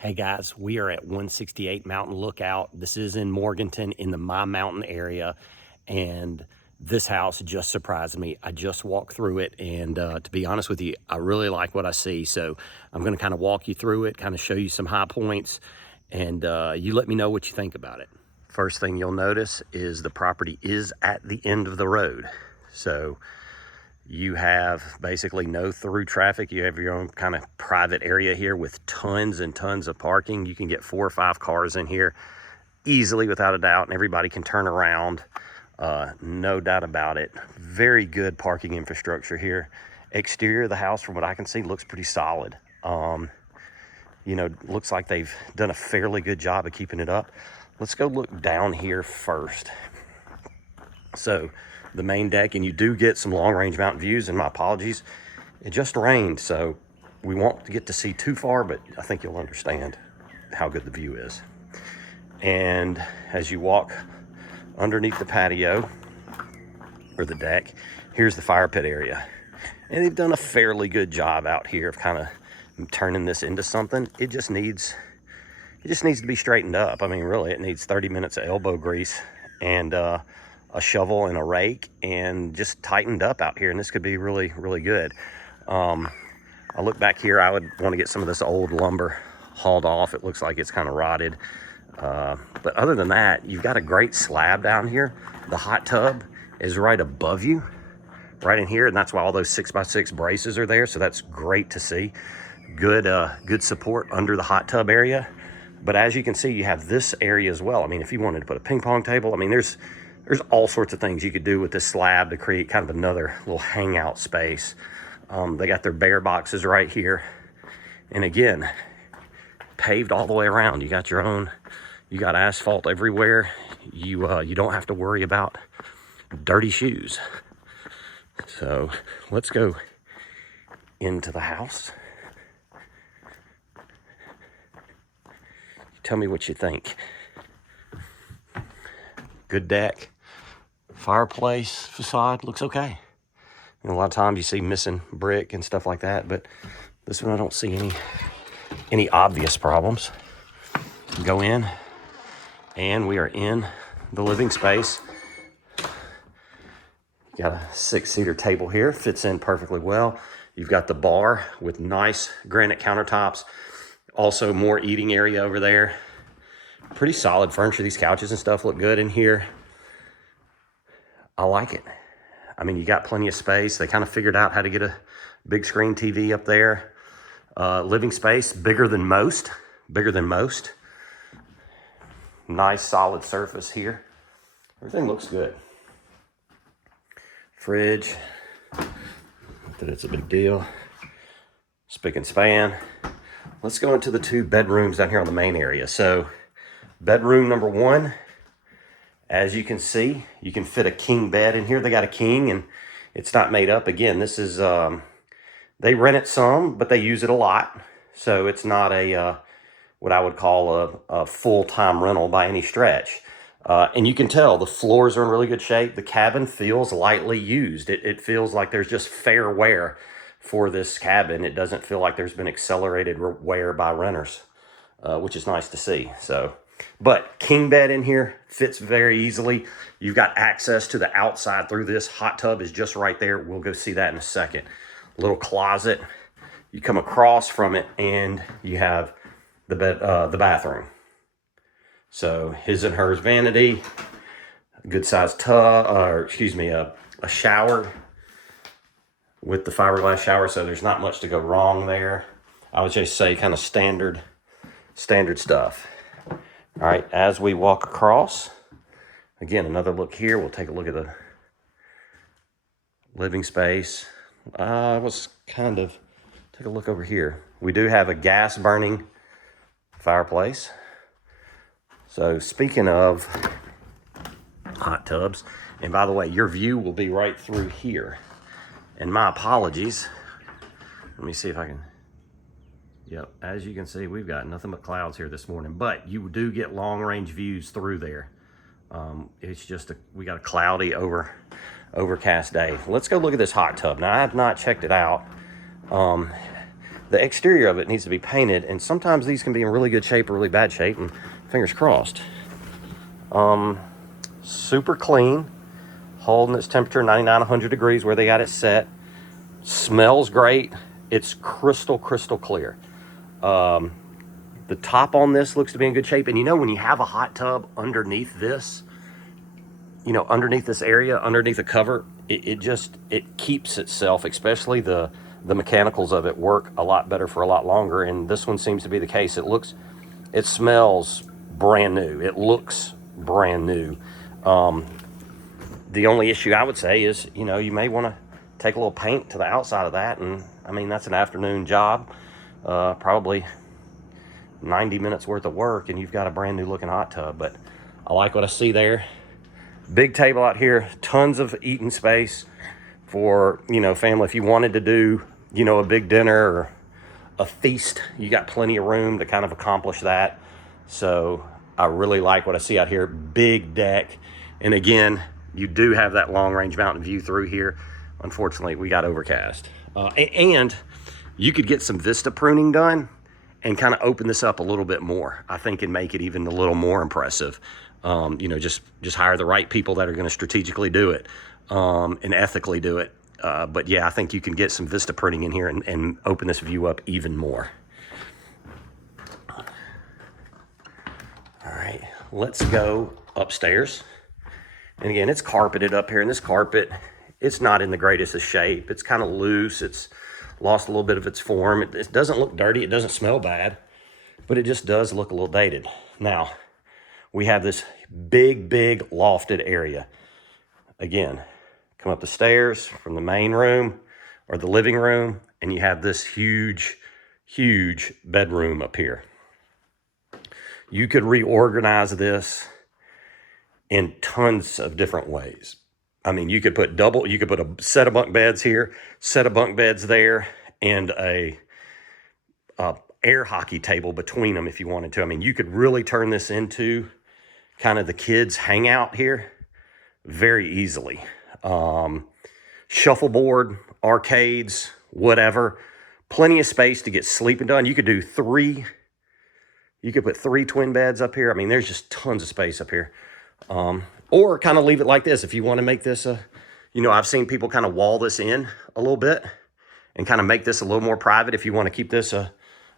Hey guys, we are at 168 Mountain Lookout. This is in Morganton in the My Mountain area. And this house just surprised me. I just walked through it, and to be honest with you, I really like what I see. So I'm gonna kind of walk you through it, kind of show you some high points, and you let me know what you think about it. First thing you'll notice is the property is at the end of the road. So you have basically no through traffic. You have your own kind of private area here with tons and tons of parking. You can get 4 or 5 cars in here easily, without a doubt, and everybody can turn around. No doubt about it. Very good parking infrastructure here. Exterior of the house, from what I can see, looks pretty solid. You know, looks like they've done a fairly good job of keeping it up. Let's go look down here first. So the main deck, and you do get some long range mountain views, and my apologies, it just rained, so we won't get to see too far, but I think you'll understand how good the view is. And as you walk underneath the patio or the deck, here's the fire pit area, and they've done a fairly good job out here of kind of turning this into something. It just needs to be straightened up. I mean, really, it needs 30 minutes of elbow grease and a shovel and a rake, and just tightened up out here, and this could be really, really good. I look back here, I would want to get some of this old lumber hauled off. It looks like it's kind of rotted. But other than that, you've got a great slab down here. The hot tub is right above you, right in here, and that's why all those 6x6 braces are there, so that's great to see. Good support under the hot tub area. But as you can see, you have this area as well. I mean, if you wanted to put a ping pong table, I mean, there's all sorts of things you could do with this slab to create kind of another little hangout space. They got their bear boxes right here. And again, paved all the way around. You got your own, you got asphalt everywhere. You don't have to worry about dirty shoes. So let's go into the house. Tell me what you think. Good deck. Fireplace facade looks okay. And a lot of times you see missing brick and stuff like that, but this one I don't see any obvious problems. Go in, and we are in the living space. Got a 6-seater table here, fits in perfectly well. You've got the bar with nice granite countertops. Also more eating area over there. Pretty solid furniture. These couches and stuff look good in here. I like it. I mean, you got plenty of space. They kind of figured out how to get a big screen TV up there. Living space, bigger than most. Nice solid surface here. Everything looks good. Fridge, not that it's a big deal. Spick and span. Let's go into the 2 bedrooms down here on the main area. So bedroom number 1, as you can see, you can fit a king bed in here. They got a king, and it's not made up. Again, this is, they rent it some, but they use it a lot. So it's not a, what I would call a full-time rental by any stretch. And you can tell the floors are in really good shape. The cabin feels lightly used. It feels like there's just fair wear for this cabin. It doesn't feel like there's been accelerated wear by renters, which is nice to see. So, but king bed in here fits very easily. You've got access to the outside through this. Hot tub is just right there. We'll go see that in a second. Little closet. You come across from it, and you have the bathroom. So his and hers vanity, good sized tub, a shower with the fiberglass shower. So there's not much to go wrong there. I would just say kind of standard stuff. All right, as we walk across, again, another look here. We'll take a look at the living space. Take a look over here. We do have a gas burning fireplace. So speaking of hot tubs, and by the way, your view will be right through here. And my apologies. Let me see if I can. Yep, as you can see, we've got nothing but clouds here this morning, but you do get long range views through there. It's just we got a cloudy, overcast day. Let's go look at this hot tub. Now, I have not checked it out. the exterior of it needs to be painted, and sometimes these can be in really good shape or really bad shape, and fingers crossed. Super clean, holding its temperature 99, 100 degrees where they got it set. Smells great. It's crystal clear. The top on this looks to be in good shape. And you know, when you have a hot tub underneath this, you know, underneath this area, underneath the cover, it keeps itself, especially the mechanicals of it work a lot better for a lot longer. And this one seems to be the case. It smells brand new. It looks brand new. The only issue I would say is, you know, you may want to take a little paint to the outside of that. And I mean, that's an afternoon job, probably 90 minutes worth of work, and you've got a brand new looking hot tub. But I like what I see there. Big table out here, tons of eating space for, you know, family. If you wanted to do, you know, a big dinner or a feast, you got plenty of room to kind of accomplish that. So I really like what I see out here. Big deck. And again, you do have that long range mountain view through here. Unfortunately, we got overcast. And you could get some vista pruning done and kind of open this up a little bit more, I think, and make it even a little more impressive. You know, just hire the right people that are going to strategically do it, and ethically do it. But yeah, I think you can get some vista pruning in here and open this view up even more. All right, let's go upstairs. And again, it's carpeted up here, and this carpet, it's not in the greatest of shape. It's kind of loose. It's lost a little bit of its form. It doesn't look dirty. It doesn't smell bad, but it just does look a little dated. Now, we have this big lofted area. Again, come up the stairs from the main room or the living room, and you have this huge bedroom up here. You could reorganize this in tons of different ways. I mean, you could put a set of bunk beds here, set of bunk beds there, and a air hockey table between them if you wanted to. I mean, you could really turn this into kind of the kids' hangout here very easily. Shuffleboard, arcades, whatever. Plenty of space to get sleeping done. You could put 3 twin beds up here. I mean, there's just tons of space up here. Or kind of leave it like this. If you want to make this you know, I've seen people kind of wall this in a little bit and kind of make this a little more private. If you want to keep this an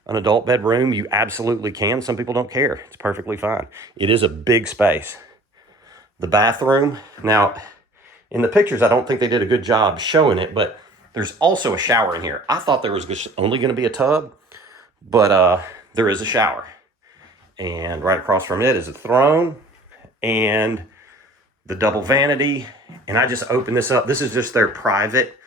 adult bedroom, you absolutely can. Some people don't care. It's perfectly fine. It is a big space. The bathroom, now in the pictures, I don't think they did a good job showing it, but there's also a shower in here. I thought there was just only going to be a tub, but there is a shower. And right across from it is a throne and the double vanity. And I just opened this up. This is just their private.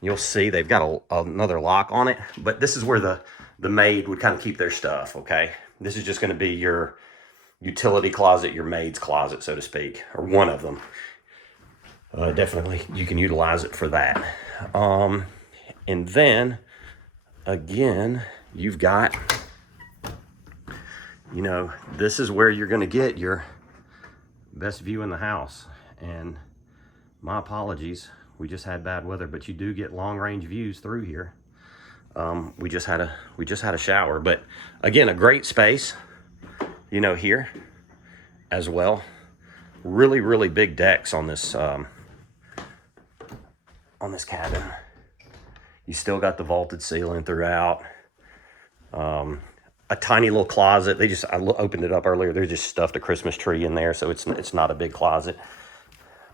You'll see they've got another lock on it, but this is where the maid would kind of keep their stuff, okay? This is just going to be your utility closet, your maid's closet, so to speak, or one of them. Definitely, you can utilize it for that. And then, again, you've got, you know, this is where you're going to get your best view in the house. And my apologies, we just had bad weather, but you do get long range views through here. We just had a shower, but again, a great space, you know, here as well. Really big decks on this cabin. You still got the vaulted ceiling throughout. A tiny little closet. I opened it up earlier. They just stuffed a Christmas tree in there, so it's not a big closet,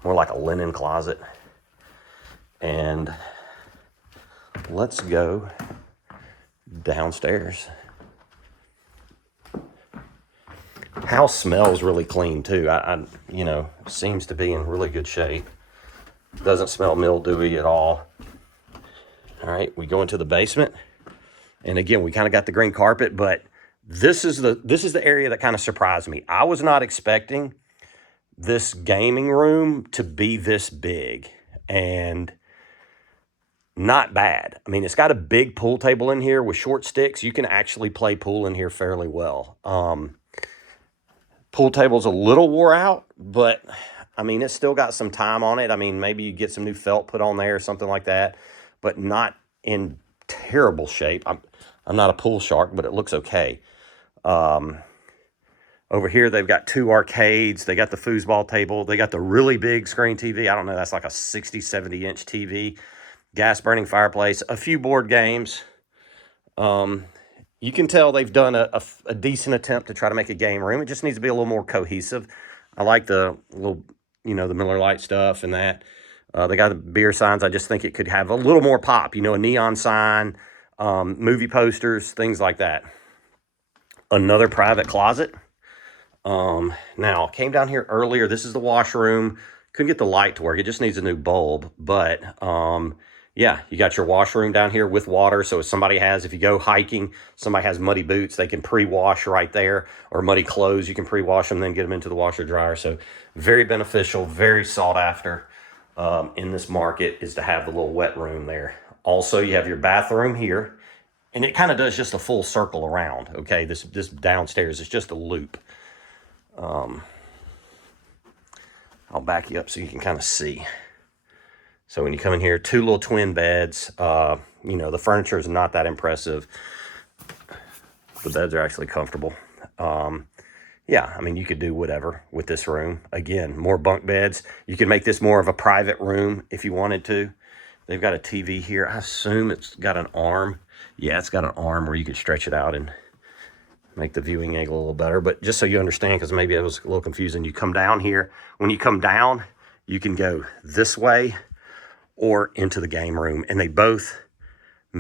more like a linen closet. And let's go downstairs. House smells really clean too. I you know, seems to be in really good shape. Doesn't smell mildewy at all. All right, we go into the basement. And again, we kind of got the green carpet, but this is the area that kind of surprised me. I was not expecting this gaming room to be this big and not bad. I mean, it's got a big pool table in here with short sticks. You can actually play pool in here fairly well. Pool table's a little wore out, but I mean, it's still got some time on it. I mean, maybe you get some new felt put on there or something like that, but not in terrible shape. I I'm not a pool shark, but it looks okay. Over here, they've got 2 arcades. They got the foosball table. They got the really big screen TV. I don't know, that's like a 60, 70-inch TV. Gas burning fireplace. A few board games. You can tell they've done a decent attempt to try to make a game room. It just needs to be a little more cohesive. I like the little, the Miller Lite stuff and that. They got the beer signs. I just think it could have a little more pop. A neon sign, movie posters, things like that. Another private closet. Now, came down here earlier. This is the washroom. Couldn't get the light to work. It just needs a new bulb. But, yeah, you got your washroom down here with water. So if you go hiking, somebody has muddy boots, they can pre-wash right there. Or muddy clothes, you can pre-wash them, then get them into the washer dryer. So very beneficial, very sought after in this market is to have the little wet room there. Also, you have your bathroom here. And it kind of does just a full circle around, okay? This downstairs is just a loop. I'll back you up so you can kind of see. So when you come in here, 2 little twin beds. The furniture is not that impressive. The beds are actually comfortable. Yeah, I mean, you could do whatever with this room. Again, more bunk beds. You could make this more of a private room if you wanted to. They've got a TV here. I assume it's got an arm. Yeah, it's got an arm where you could stretch it out and make the viewing angle a little better. But just so you understand, because maybe it was a little confusing, you come down here. When you come down, you can go this way or into the game room, and they both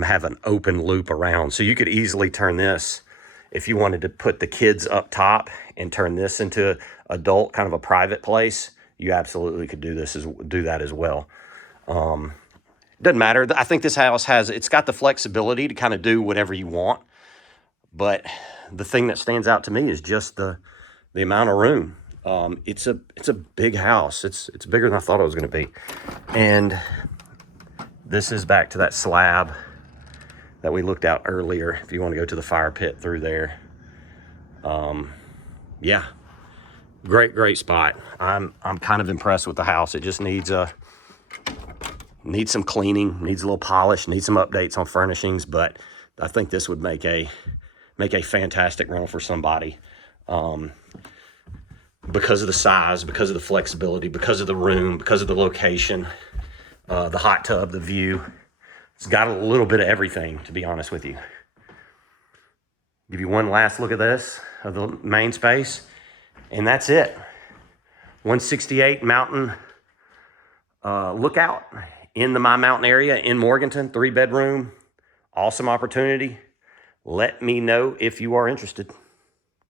have an open loop around. So you could easily turn this, if you wanted to put the kids up top and turn this into adult, kind of a private place, you absolutely could do that as well. Doesn't matter. I think this house it's got the flexibility to kind of do whatever you want. But the thing that stands out to me is just the amount of room. It's a big house. It's bigger than I thought it was going to be. And this is back to that slab that we looked at earlier. If you want to go to the fire pit through there. Yeah, great spot. I'm kind of impressed with the house. It just needs some cleaning, needs a little polish, needs some updates on furnishings, but I think this would make a fantastic rental for somebody. Because of the size, because of the flexibility, because of the room, because of the location, the hot tub, the view. It's got a little bit of everything, to be honest with you. Give you one last look at this, of the main space, and that's it. 168 Mountain Lookout in the My Mountain area in Morganton, 3-bedroom, awesome opportunity. Let me know if you are interested.